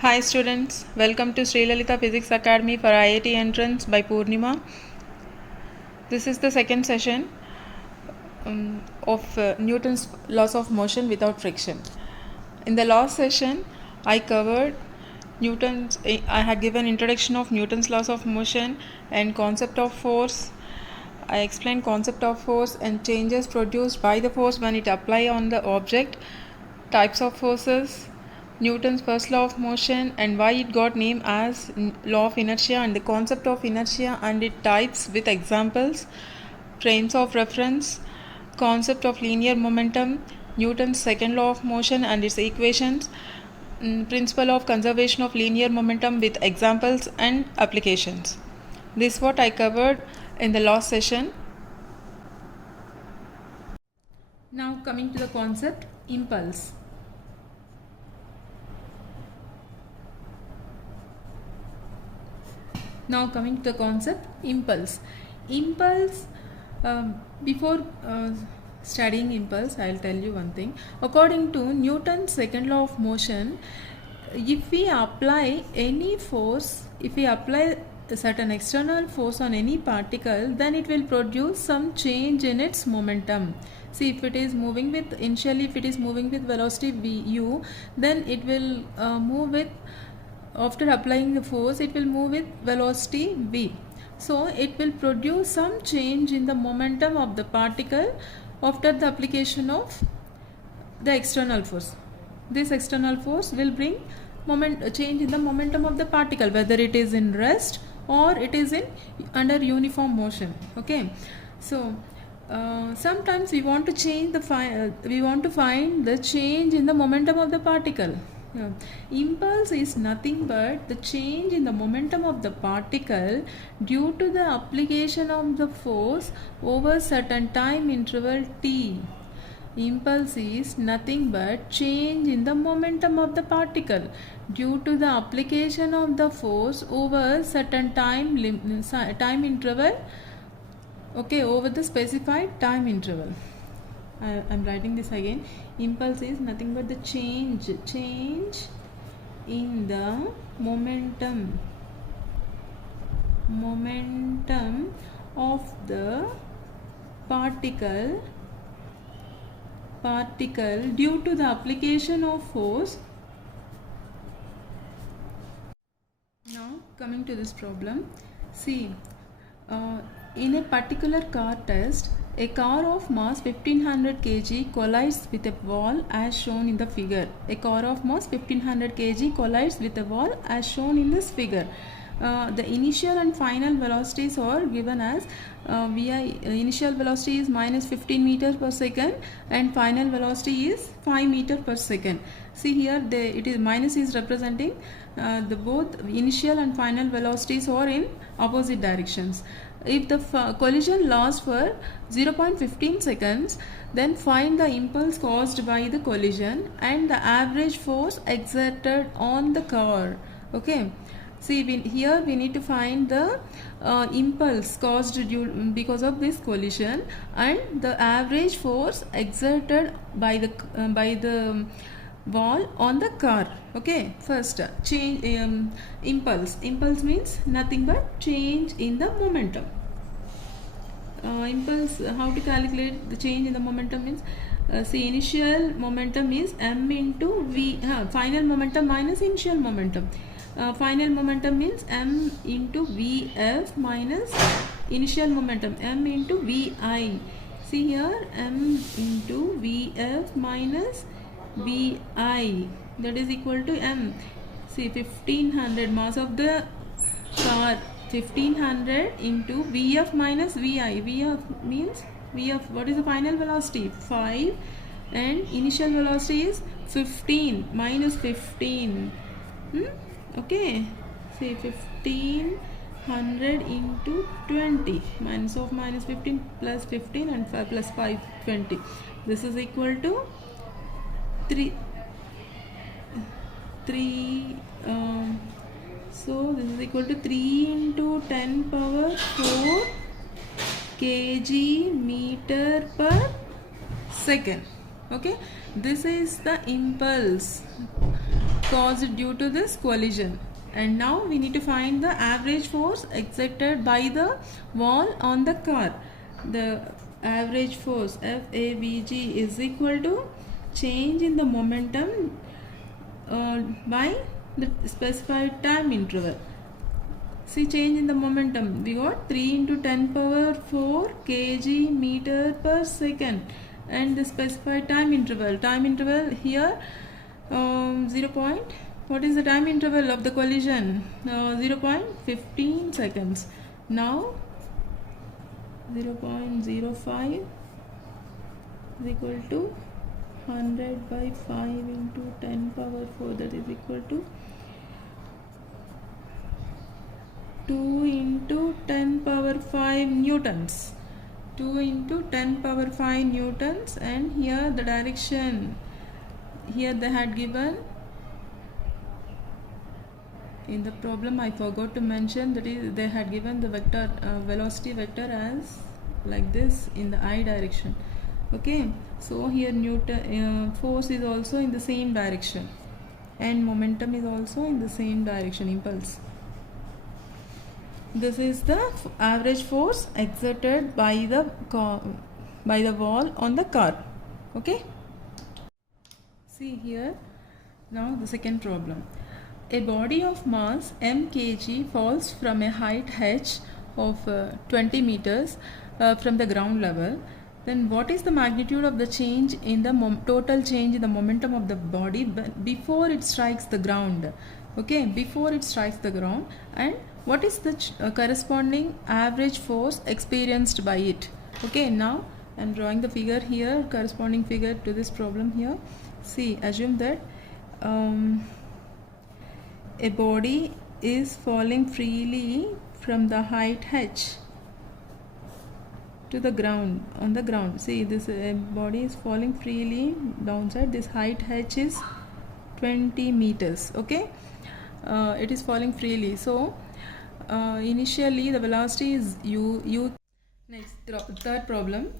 Hi students, welcome to Sri Lalita Physics Academy for IIT Entrance by Purnima. This is the second session of Newton's laws of motion without friction. In the last session, I covered I had given introduction of Newton's laws of motion and concept of force. I explained concept of force and changes produced by the force when it apply on the object, types of forces, Newton's first law of motion and why it got named as law of inertia, and the concept of inertia and its types with examples, frames of reference, concept of linear momentum, Newton's second law of motion and its equations, principle of conservation of linear momentum with examples and applications. This is what I covered in the last session. Now coming to the concept impulse. Now coming to the concept impulse. Before studying impulse, I'll tell you one thing. According to Newton's second law of motion, if we apply any force, if we apply a certain external force on any particle, then it will produce some change in its momentum. See, if it is moving with velocity u, then it will move with, after applying the force, it will move with velocity v. So it will produce some change in the momentum of the particle after the application of the external force. This external force will bring change in the momentum of the particle, whether it is in rest or it is in under uniform motion. Okay, so sometimes we want to change we want to find the change in the momentum of the particle. Impulse is nothing but the change in the momentum of the particle due to the application of the force over certain time interval t. Impulse is nothing but change in the momentum of the particle due to the application of the force over certain time interval, okay, over the specified time interval. I am writing this again. Impulse is nothing but the change in the momentum of the particle due to the application of force. Now coming to this problem, see, in a particular car test, a car of mass 1500 kg collides with a wall as shown in the figure. A car of mass 1500 kg collides with a wall as shown in this figure. The initial and final velocities are given as vi. Initial velocity is minus 15 meters per second and final velocity is 5 meters per second. See here, it is minus is representing the both initial and final velocities are in opposite directions. If the collision lasts for 0.15 seconds, then find the impulse caused by the collision and the average force exerted on the car. Okay. See, here we need to find the impulse caused because of this collision and the average force exerted by the wall on the car. Okay, first change impulse means nothing but change in the momentum. Impulse, how to calculate the change in the momentum means, see, initial momentum is m into v, final momentum minus initial momentum. Final momentum means m into vf minus initial momentum, m into vi. See here, m into vf minus vi, that is equal to m. See, 1500 mass of the car, 1500 into vf minus vi. Vf means what is the final velocity? 5, and initial velocity is 15 minus 15. Okay, say 1500 into 20, minus of minus 15 plus 15 and 5 plus 5, 20. This is equal to 3. So this is equal to 3 into 10 power 4 kg meter per second. Okay, this is the impulse. caused due to this collision. And now we need to find the average force exerted by the wall on the car. The average force FAVG is equal to change in the momentum by the specified time interval. See, change in the momentum, we got 3 into 10 power 4 kg meter per second, and the specified time interval here 0. What is the time interval of the collision? 0.15 seconds. Now 0.05 is equal to 100 by 5 into 10 power 4, that is equal to 2 into 10 power 5 newtons. 2 into 10 power 5 newtons. And here the direction, here they had given in the problem, I forgot to mention, that is they had given the vector velocity vector as like this in the I direction. Okay, so here Newton force is also in the same direction, and momentum is also in the same direction, impulse. This is the average force exerted by the wall on the car. Okay, see here now the second problem. A body of mass m kg falls from a height h of 20 meters from the ground level. Then what is the magnitude of the change in the total change in the momentum of the body before it strikes the ground? Okay, before it strikes the ground, and what is the corresponding average force experienced by it? Okay, now I am drawing the figure here, corresponding figure to this problem here. See, assume that a body is falling freely from the height h to the ground, on the ground. See, this body is falling freely downside. This height h is 20 meters. Okay, it is falling freely. So initially the velocity is u. Next, third problem.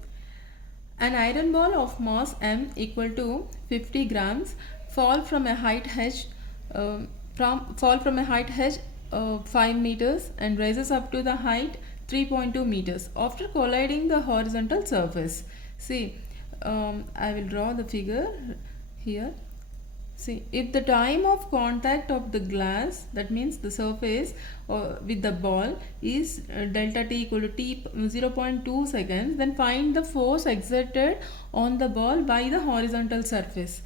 An iron ball of mass m equal to 50 grams fall from a height h 5 meters and rises up to the height 3.2 meters after colliding the horizontal surface. See, I will draw the figure here. See, if the time of contact of the glass, that means the surface with the ball, is delta t equal to t 0.2 seconds, then find the force exerted on the ball by the horizontal surface.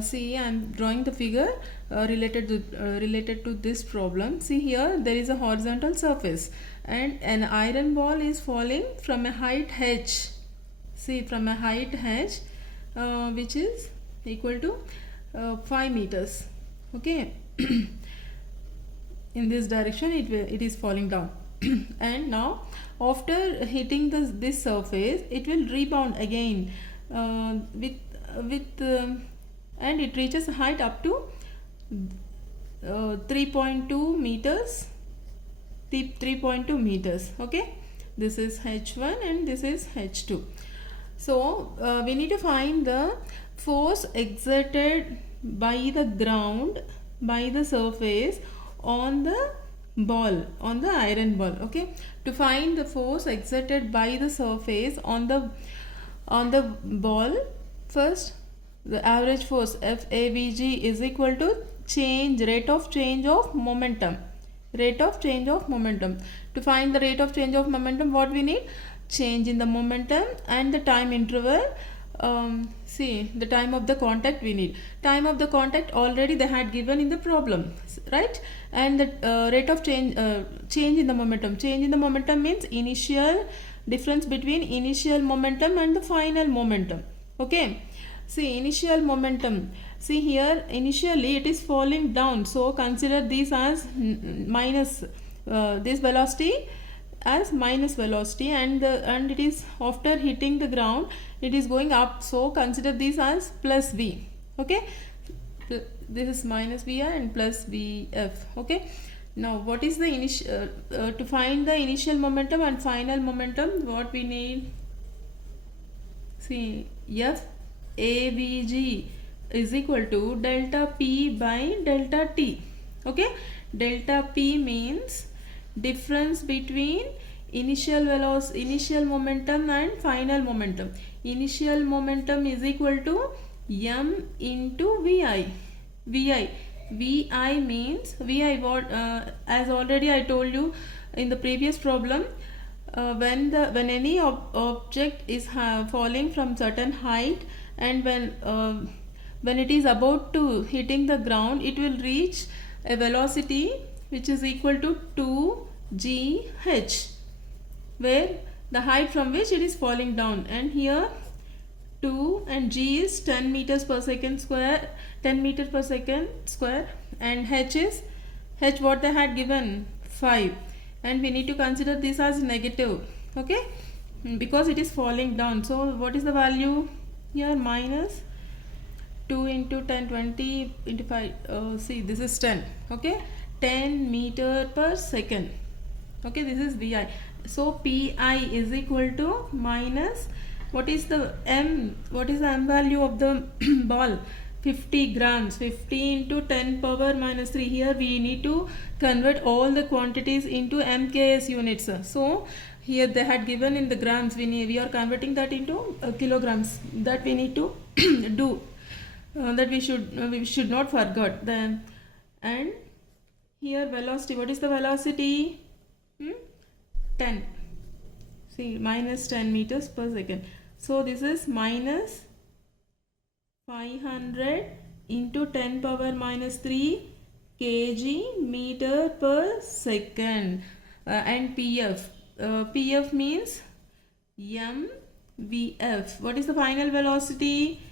See, I am drawing the figure related to this problem. See, here there is a horizontal surface and an iron ball is falling from a height h. See, from a height h which is equal to 5 meters. Okay, in this direction it is falling down and now after hitting this surface it will rebound again and it reaches a height up to 3.2 meters. 3.2 meters. Okay, this is h1 and this is h2. So we need to find the force exerted by the ground, by the surface on the ball, on the iron ball. Okay, to find the force exerted by the surface on the ball, first the average force FAVG is equal to rate of change of momentum. Rate of change of momentum. To find the rate of change of momentum, what we need? Change in the momentum and the time interval. See, the time of the contact we need. Time of the contact already they had given in the problem, right? And the rate of change in the momentum. Change in the momentum means initial difference between initial momentum and the final momentum. Okay, see, initial momentum. See here, initially it is falling down, so consider this as minus this velocity as minus velocity, and it is after hitting the ground it is going up, so consider this as plus v. Okay, this is minus vi and plus vf. Okay, now what is the initial to find the initial momentum and final momentum, what we need? See, f avg is equal to delta P by delta T. Okay, delta P means difference between initial velocity, initial momentum and final momentum. Initial momentum is equal to m into vi means vi, what as already I told you in the previous problem, when any object is falling from certain height, and when it is about to hitting the ground, it will reach a velocity which is equal to 2gh, where the height from which it is falling down, and here 2 and g is 10 meters per second square, 10 meter per second square, and h is h what they had given 5, and we need to consider this as negative. Okay, because it is falling down. So what is the value here? Minus 2 into 10, 20 into 5, see this is 10. Okay, 10 meter per second. Okay, this is vi. So pi is equal to minus, what is the m, what is the m value of the ball? 50 grams. 50 into 10 power minus 3. Here we need to convert all the quantities into mks units. So here they had given in the grams, we are converting that into kilograms. That we need to do, that we should not forget them. And here velocity, what is the velocity? 10. See, minus 10 meters per second. So this is minus 500 into 10 power minus 3 kg meter per second. And pf means mvf. What is the final velocity?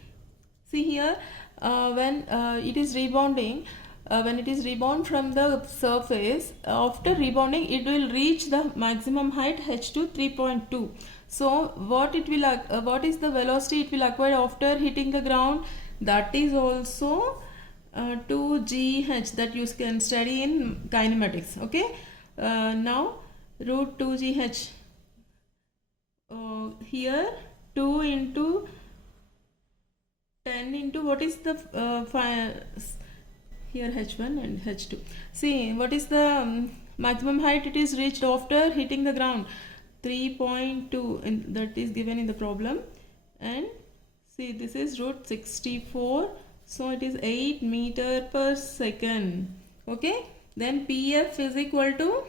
See here, when it is rebounding, when it is rebound from the surface, after rebounding it will reach the maximum height h2 3.2. So what it will what is the velocity it will acquire after hitting the ground? That is also 2gh, that you can study in kinematics. Okay, now root 2gh, here 2 into 10 into, what is the here h1 and h2. See, what is the maximum height it is reached after hitting the ground? 3.2, and that is given in the problem. And see, this is root 64, so it is 8 meter per second. Okay, then pf is equal to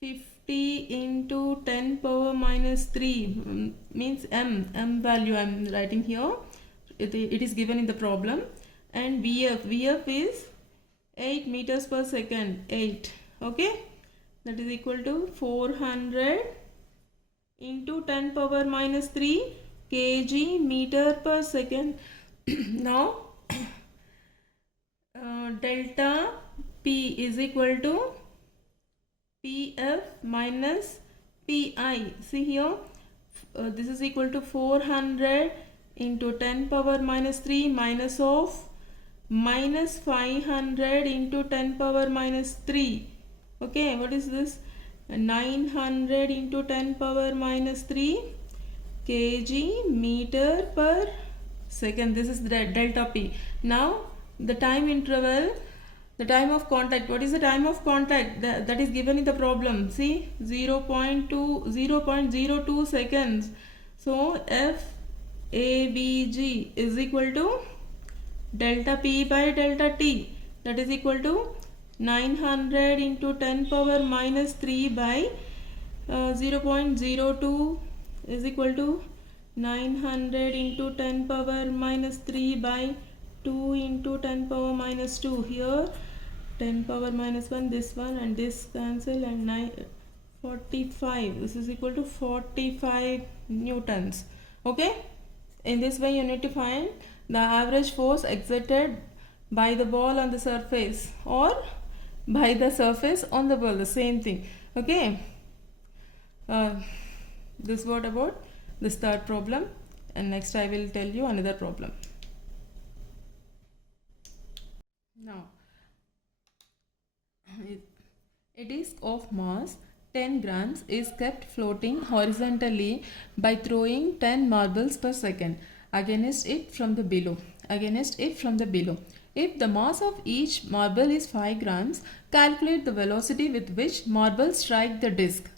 50 into 10 power minus 3, means m value I am writing here, it is given in the problem. And vf is 8 meters per second, 8. Okay, that is equal to 400 into 10 power minus 3 kg meter per second. Now delta p is equal to pf minus pi. See here, this is equal to 400 into 10 power minus 3 minus of minus 500 into 10 power minus 3. Okay, what is this? 900 into 10 power minus 3 kg meter per second. This is the delta p. Now the time interval, the time of contact, what is the time of contact? That is given in the problem. See, 0.02 seconds. So FABG is equal to delta P by delta T, that is equal to 900 into 10 power minus 3 by 0.02 is equal to 900 into 10 power minus 3 by 2 into 10 power minus 2. Here 10 power minus 1, this one and this cancel, and 45, this is equal to 45 newtons. Okay, in this way you need to find the average force exerted by the ball on the surface or by the surface on the ball, the same thing. Okay, this what about this third problem, and next I will tell you another problem. Now a disc of mass 10 grams is kept floating horizontally by throwing 10 marbles per second against it from the below. against it from the below. If the mass of each marble is 5 grams, calculate the velocity with which marbles strike the disc.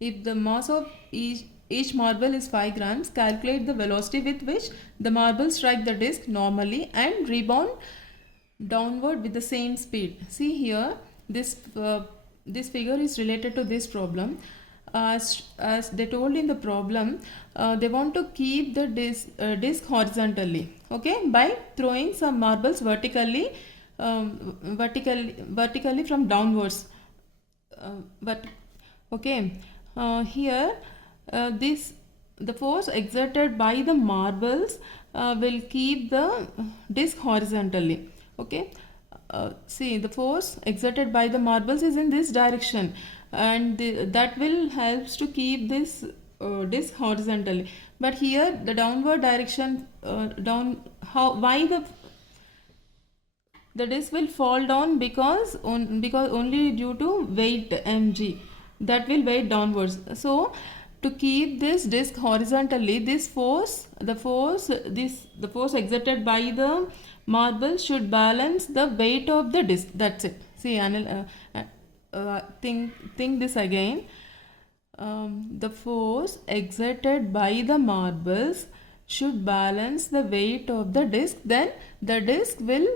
If the mass of each marble is 5 grams, calculate the velocity with which the marbles strike the disc normally and rebound downward with the same speed. See here, this figure is related to this problem. As they told in the problem, they want to keep the disc horizontally, okay, by throwing some marbles vertically from downwards. But okay, here this the force exerted by the marbles will keep the disc horizontally. Okay, see, the force exerted by the marbles is in this direction, and that will helps to keep this disc horizontally. But here the downward direction, why the disc will fall down? Because only due to weight mg, that will weigh downwards. So to keep this disc horizontally, the force exerted by the marble should balance the weight of the disc. That's it. See, think this again. The force exerted by the marbles should balance the weight of the disc, then the disc will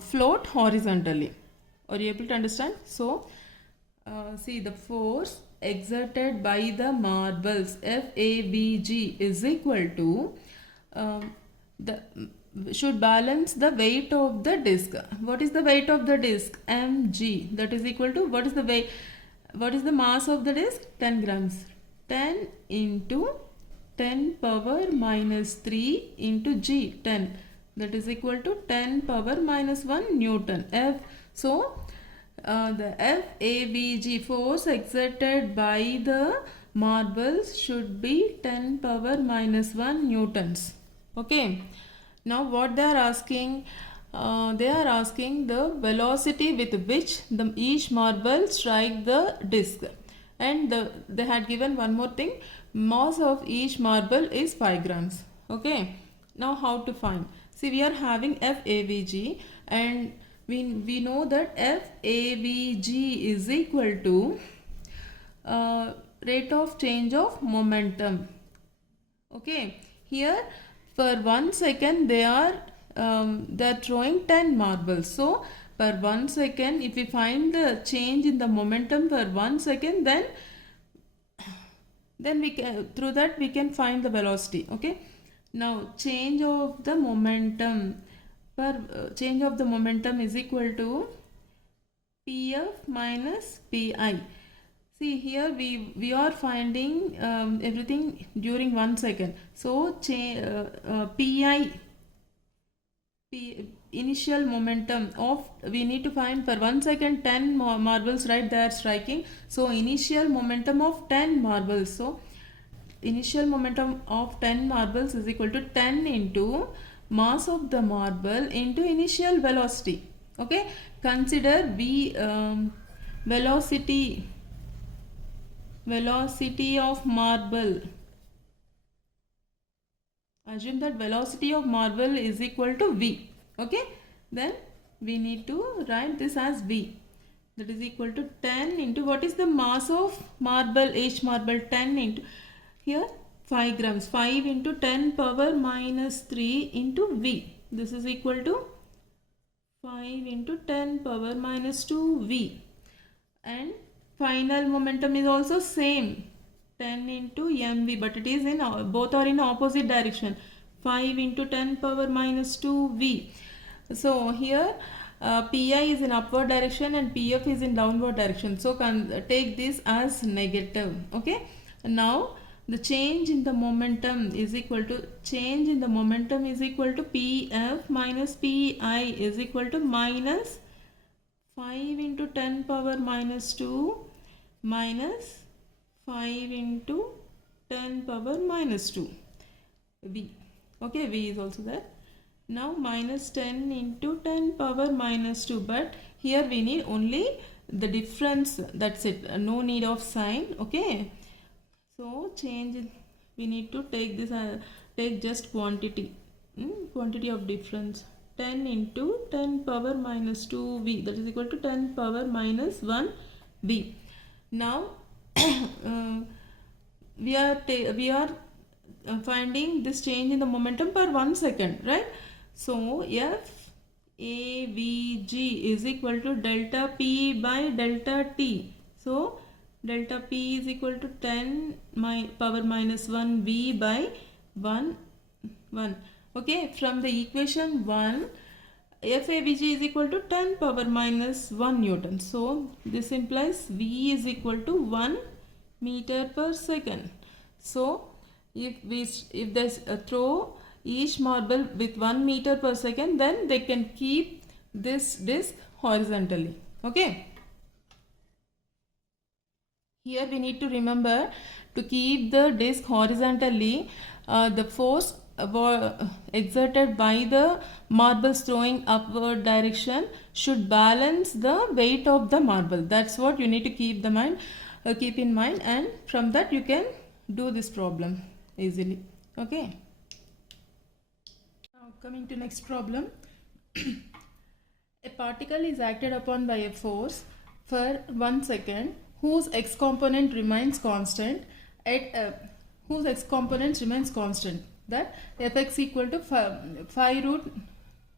float horizontally. Are you able to understand? So see, the force exerted by the marbles FABG is equal to the should balance the weight of the disc. What is the weight of the disc? mg. That is equal to, what is the weight? What is the mass of the disc? 10 grams. 10 into 10 power minus 3 into g, 10. That is equal to 10 power minus 1 Newton. So the FABG, force exerted by the marbles, should be 10 power minus 1 newtons. Okay. Now what they are asking? They are asking the velocity with which each marble strike the disc, and they had given one more thing. Mass of each marble is 5 grams. Okay. Now how to find? See, we are having FABG, and we know that FABG is equal to rate of change of momentum. Okay, here for 1 second they are throwing 10 marbles. So per 1 second, if we find the change in the momentum for 1 second, then we can, through that we can find the velocity. Okay, now change of the momentum, change of the momentum is equal to Pf minus Pi. See, here we are finding everything during 1 second. So initial momentum of, we need to find per 1 second 10 marbles, right? They are striking. So initial momentum of 10 marbles. So initial momentum of 10 marbles is equal to 10 into mass of the marble into initial velocity. Okay, consider velocity of marble. Assume that velocity of marble is equal to v. Okay, then we need to write this as v. That is equal to 10 into, what is the mass of marble, each marble? 10 into, here 5 grams, 5 into 10 power minus 3 into v. This is equal to 5 into 10 power minus 2 v. And final momentum is also same, 10 into mv, but it is in, both are in opposite direction. 5 into 10 power minus 2 v. So here Pi is in upward direction and Pf is in downward direction. So take this as negative. Okay. Now the change in the momentum is equal to, Pf minus Pi is equal to minus 5 into 10 power minus 2 minus 5 into 10 power minus 2 v. Okay, v is also there. Now minus 10 into 10 power minus 2, but here we need only the difference, that's it, no need of sign. Okay, so change, we need to take this take just quantity, quantity of difference 10 into 10 power minus 2v, that is equal to 10 power minus 1v. Now we are finding this change in the momentum per 1 second, right? So f avg is equal to delta p by delta t. So delta p is equal to 10 power minus 1v by 1. Okay, from the equation 1, FAVG is equal to 10 power minus 1 Newton. So this implies V is equal to 1 meter per second. So if they throw each marble with 1 meter per second, then they can keep this disc horizontally. Okay. Here we need to remember, to keep the disc horizontally, the force exerted by the marbles throwing upward direction should balance the weight of the marble. That's what you need to keep in mind, and from that you can do this problem easily. Okay. Now coming to next problem. A particle is acted upon by a force for 1 second whose x component remains constant that Fx equal to 5 root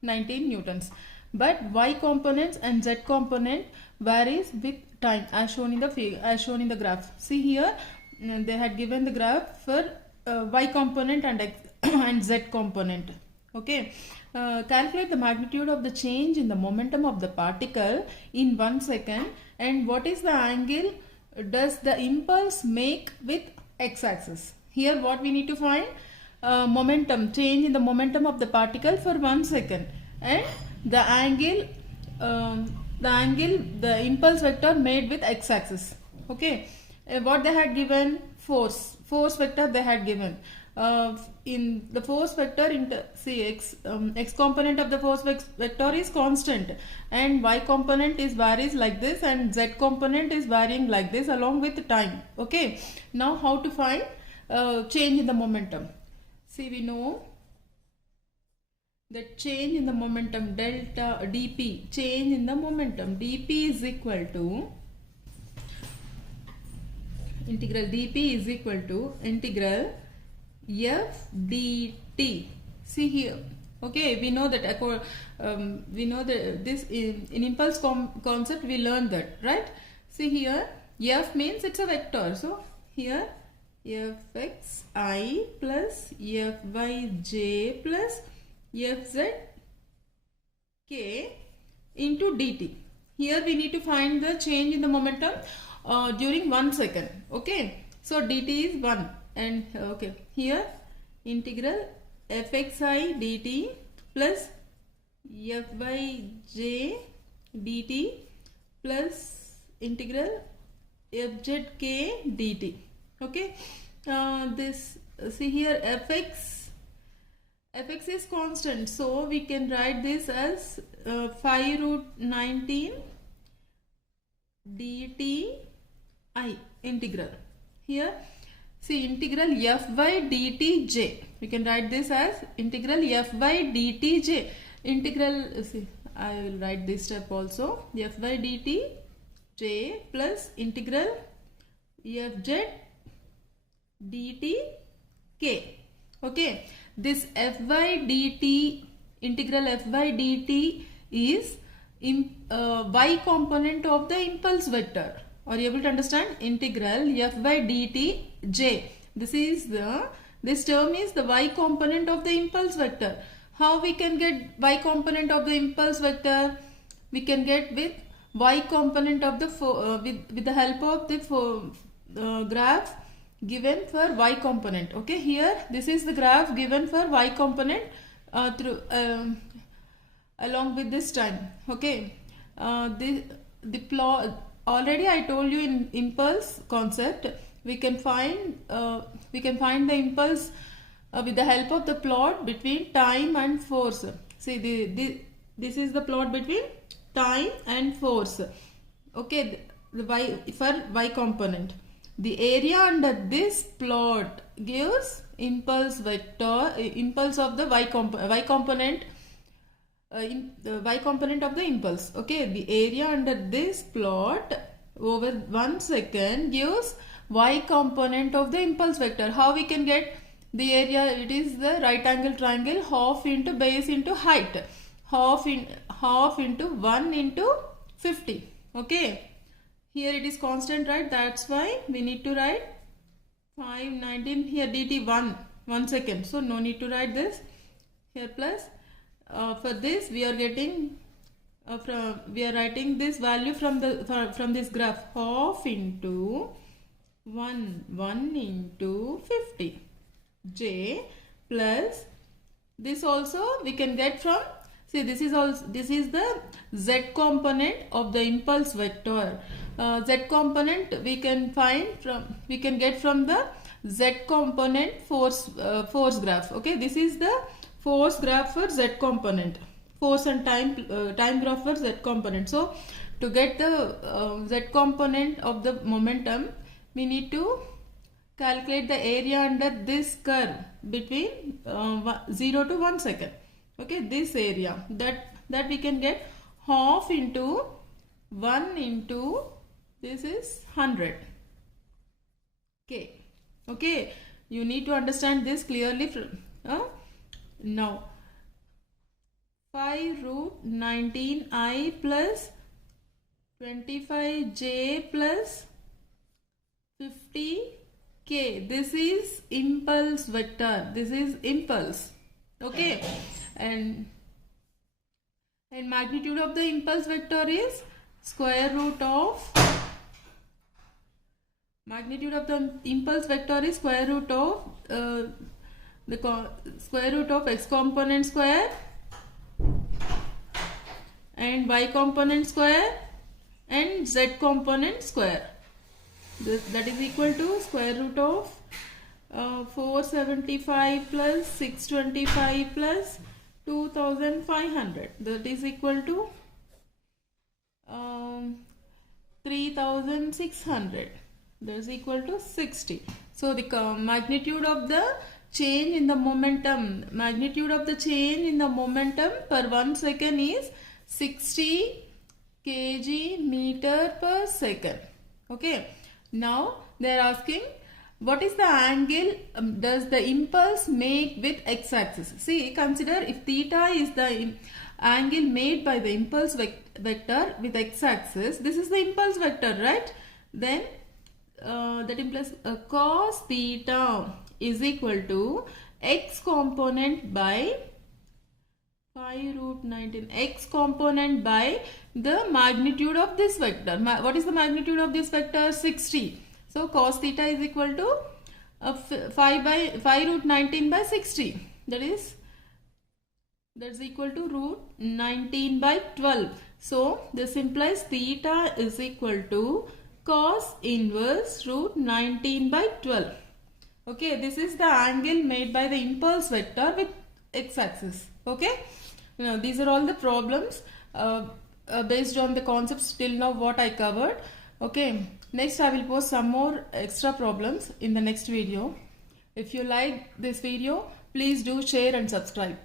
19 newtons, but y components and z component varies with time as shown in the graph. See here, they had given the graph for y component and x and z component. Okay. Calculate the magnitude of the change in the momentum of the particle in 1 second, and what is the angle does the impulse make with x-axis. Here what we need to find, momentum, change in the momentum of the particle for 1 second, and the angle, the impulse vector made with x-axis. Okay. What they had given, force vector they had given. In the force vector, x component of the force vector is constant, and y component is varies like this, and z component is varying like this along with time. Okay. Now how to find change in the momentum? See, we know that change in the momentum, delta dp, change in the momentum, dp is equal to integral f dt. See here. Okay, we know that this in impulse concept we learned that, right? See here, f means it's a vector. So here fxi plus fyj plus fzk into dt. Here we need to find the change in the momentum during 1 second. Okay, so dt is 1, and okay, here integral fxi dt plus fyj dt plus integral fzk dt. Okay. This, see here, fx is constant, so we can write this as 5 root 19 dt I integral. Here see, integral f by dt j, we can write this as integral f by dt j. Integral, see, I will write this step also, f by dt j plus integral fz dt k. Okay, this f by dt, integral f by dt is y component of the impulse vector. Are you able to understand? Integral f by dt j, this term is the y component of the impulse vector. How we can get y component of the impulse vector? We can get with y component of the with the help of the graph given for y component. Okay, here this is the graph given for y component through along with this time. Okay, the plot, already I told you in impulse concept, we can find the impulse with the help of the plot between time and force. See, this is the plot between time and force. Okay, the y component. The area under this plot gives impulse vector, impulse of the y component, in the y component of the impulse. Okay, the area under this plot over 1 second gives y component of the impulse vector. How we can get the area? It is the right angle triangle, half into base into height, half into 1 into 50. Okay, here it is constant, right? That's why we need to write 519 here, dt 1 second, so no need to write this here, plus for this we are getting we are writing this value from this graph, half into 1 into 50 j, plus this also we can get from, see, this is the z component of the impulse vector. Z component we can get from the z component force graph. Okay, this is the force graph for z component, force and time graph for z component. So to get the z component of the momentum, we need to calculate the area under this curve between 0 to 1 second. Okay, this area, that we can get half into 1 into, this is 100 k. Okay, you need to understand this clearly. Now 5 root 19I plus 25j plus 50k. This is impulse vector. This is impulse. Okay, and magnitude of the impulse vector is square root of square root of x component square and y component square and z component square. That is equal to square root of 475 plus 625 plus 2500. That is equal to 3600. That is equal to 60. So the magnitude of the change in the momentum, per 1 second is 60 kg meter per second. Okay, now they are asking, what is the angle does the impulse make with x-axis? See, consider if theta is the angle made by the impulse vector with x-axis, this is the impulse vector, right? Then that implies cos theta is equal to x component by 5 root 19, x component by the magnitude of this vector. What is the magnitude of this vector? 60. So cos theta is equal to 5 root 19 by 60. That's equal to root 19 by 12. So this implies theta is equal to cos inverse root 19 by 12. Okay, this is the angle made by the impulse vector with x-axis. Okay, now these are all the problems based on the concepts till now what I covered. Okay, next I will post some more extra problems in the next video. If you like this video, please do share and subscribe.